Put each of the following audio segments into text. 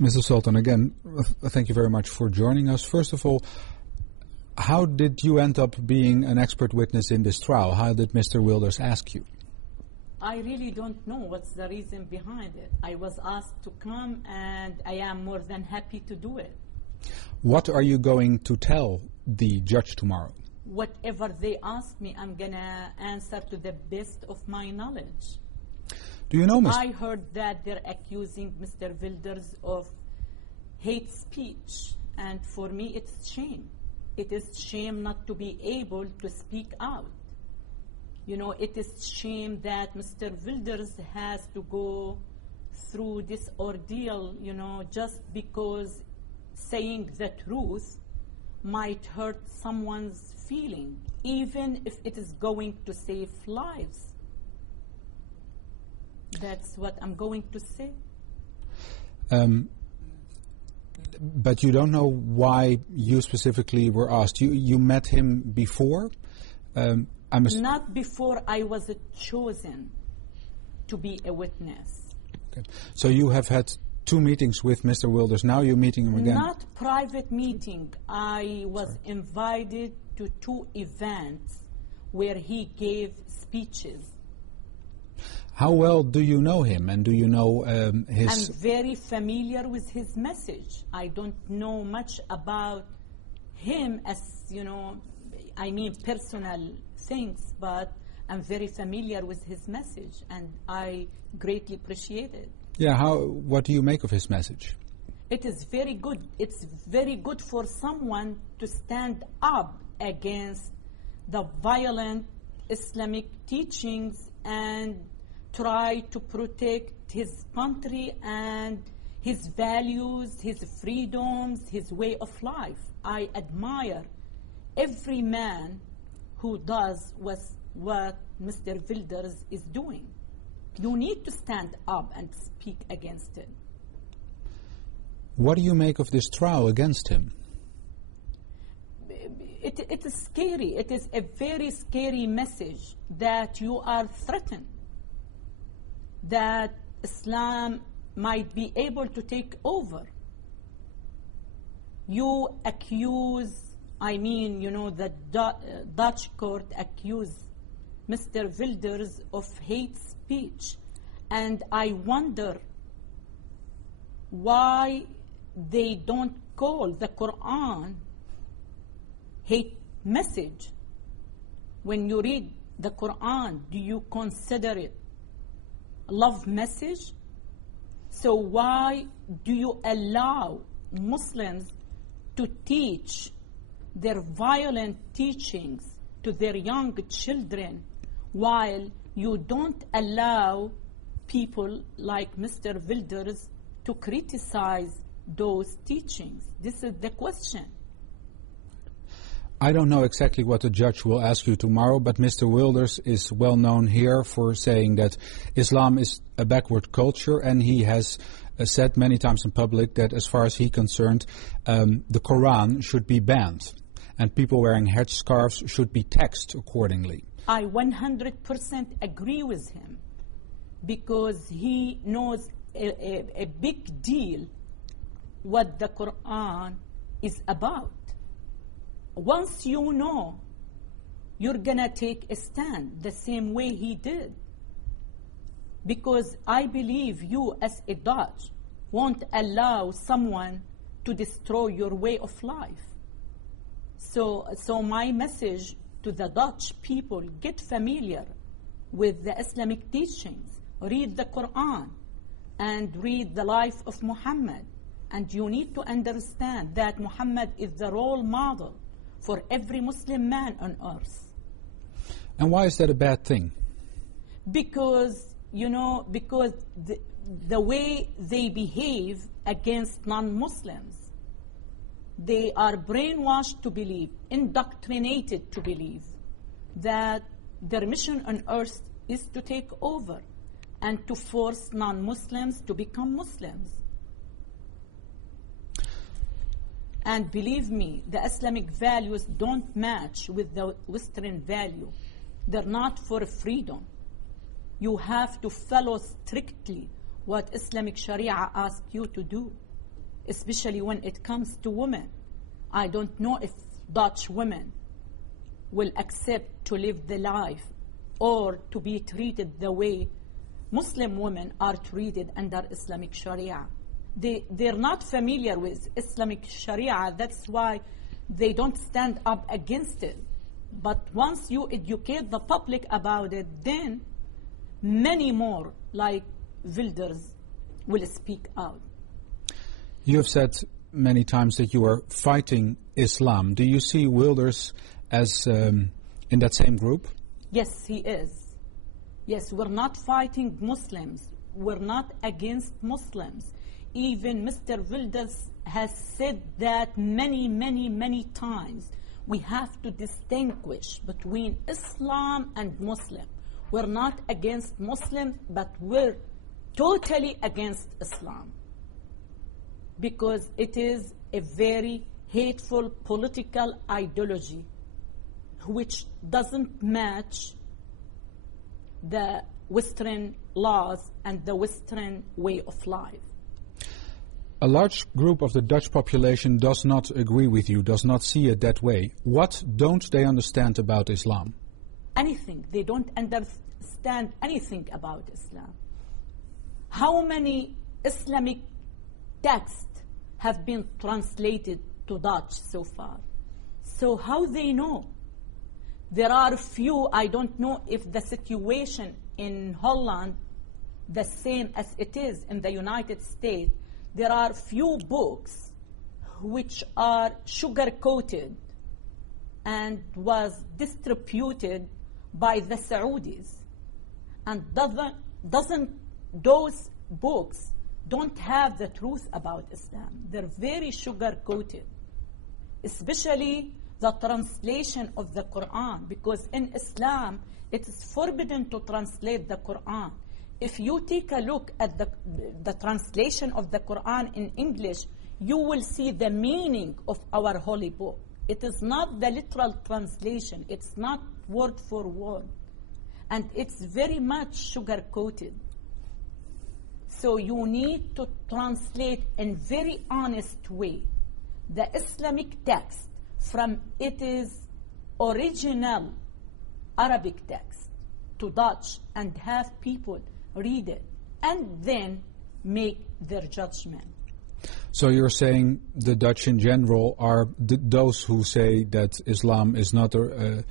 Mr. Sultan, again, thank you very much for joining us. First of all, how did you end up being an expert witness in this trial? How did Mr. Wilders ask you? I really don't know what's the reason behind it. I was asked to come, and I am more than happy to do it. What are you going to tell the judge tomorrow? Whatever they ask me, I'm going to answer to the best of my knowledge. Do you know, Mr. I heard that they're accusing Mr. Wilders of hate speech, and for me it's shame. It is shame not to be able to speak out. You know, it is shame that Mr. Wilders has to go through this ordeal, you know, just because saying the truth might hurt someone's feeling, even if it is going to save lives. That's what I'm going to say. But you don't know why you specifically were asked. You met him before? Not before I was chosen to be a witness. Okay. So you have had 2 meetings with Mr. Wilders. Now you're meeting him again? Not private meeting. I was invited to 2 events where he gave speeches. How well do you know him, and do you know his... I'm very familiar with his message. I don't know much about him as, you know, I mean personal things, but I'm very familiar with his message, and I greatly appreciate it. Yeah, what do you make of his message? It is very good. It's very good for someone to stand up against the violent Islamic teachings and try to protect his country and his values, his freedoms, his way of life. I admire every man who does what Mr. Wilders is doing. You need to stand up and speak against it. What do you make of this trial against him? It is scary. It is a very scary message that you are threatened, that Islam might be able to take over. You accuse, I mean, you know, the Dutch court accused Mr. Wilders of hate speech. And I wonder why they don't call the Quran hate message. When you read the Quran, do you consider it love message? So why do you allow Muslims to teach their violent teachings to their young children while you don't allow people like Mr. Wilders to criticize those teachings? This is the question. I don't know exactly what the judge will ask you tomorrow, but Mr. Wilders is well known here for saying that Islam is a backward culture, and he has said many times in public that as far as he's concerned, the Quran should be banned, and people wearing headscarves should be taxed accordingly. I 100% agree with him, because he knows a big deal what the Quran is about. Once you know, you're going to take a stand the same way he did. Because I believe you as a Dutch won't allow someone to destroy your way of life. So my message to the Dutch people, get familiar with the Islamic teachings. Read the Quran and read the life of Muhammad. And you need to understand that Muhammad is the role model for every Muslim man on earth. And why is that a bad thing? Because, you know, because the way they behave against non-Muslims, they are brainwashed to believe, indoctrinated to believe that their mission on earth is to take over and to force non-Muslims to become Muslims. And believe me, the Islamic values don't match with the Western value. They're not for freedom. You have to follow strictly what Islamic Sharia asks you to do. especially when it comes to women. I don't know if Dutch women will accept to live the life or to be treated the way Muslim women are treated under Islamic Sharia. They're not familiar with Islamic Sharia. That's why they don't stand up against it. But once you educate the public about it, then many more like Wilders will speak out. You have said many times that you are fighting Islam. Do you see Wilders as in that same group? Yes, he is. Yes, we're not fighting Muslims. We're not against Muslims. Even Mr. Wilders has said that many times. We have to distinguish between Islam and Muslim. We're not against Muslims, but we're totally against Islam, because it is a very hateful political ideology which doesn't match the Western laws and the Western way of life. A large group of the Dutch population does not agree with you, does not see it that way. What don't they understand about Islam? Anything. They don't understand anything about Islam. How many Islamic texts have been translated to Dutch so far? So how they know? There are few. I don't know if the situation in Holland the same as it is in the United States. There are few books which are sugar-coated and was distributed by the Saudis. And those books don't have the truth about Islam. They're very sugar-coated, especially the translation of the Quran, because in Islam it is forbidden to translate the Quran. If you take a look at the translation of the Quran in English, you will see the meaning of our holy book. It is not the literal translation. It's not word for word. And it's very much sugar-coated. So you need to translate in very honest way the Islamic text from its original Arabic text to Dutch and have people read it and then make their judgment. So you're saying the Dutch in general are those who say that Islam is not a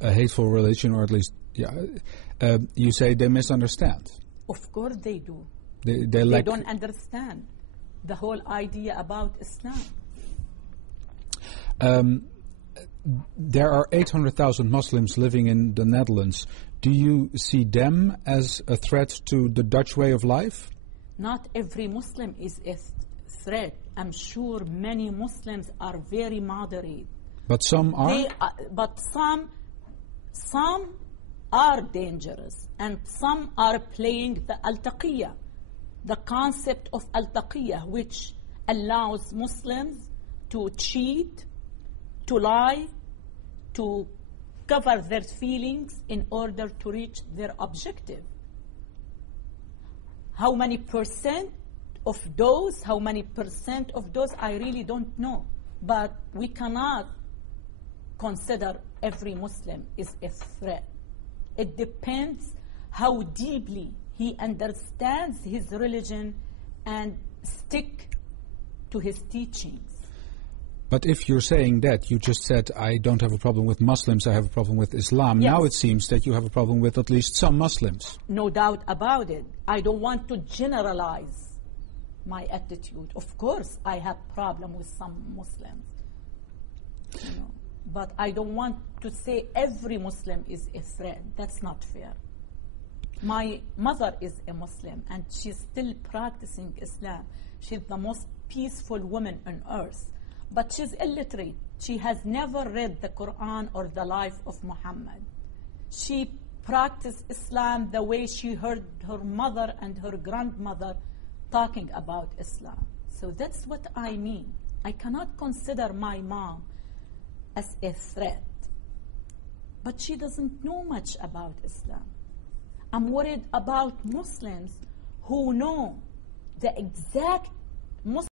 hateful religion, or at least you say they misunderstand. Of course they do. They don't understand the whole idea about Islam. There are 800,000 Muslims living in the Netherlands. Do you see them as a threat to the Dutch way of life? Not every Muslim is a threat. I'm sure many Muslims are very moderate. But some are? But some are dangerous, and some are playing the al-taqiyya, the concept of al-taqiyya, which allows Muslims to cheat, to lie, to cover their feelings in order to reach their objective. How many percent of those, I really don't know. But we cannot consider every Muslim is a threat. It depends how deeply he understands his religion and stick to his teachings. But if you're saying that, you just said, I don't have a problem with Muslims, I have a problem with Islam. Yes. Now it seems that you have a problem with at least some Muslims. No doubt about it. I don't want to generalize my attitude. Of course, I have problem with some Muslims. But I don't want to say every Muslim is a threat. That's not fair. My mother is a Muslim, and she's still practicing Islam. She's the most peaceful woman on earth. But she's illiterate. She has never read the Quran or the life of Muhammad. She practiced Islam the way she heard her mother and her grandmother talking about Islam. So that's what I mean. I cannot consider my mom as a threat. But she doesn't know much about Islam. I'm worried about Muslims who know the exact Muslim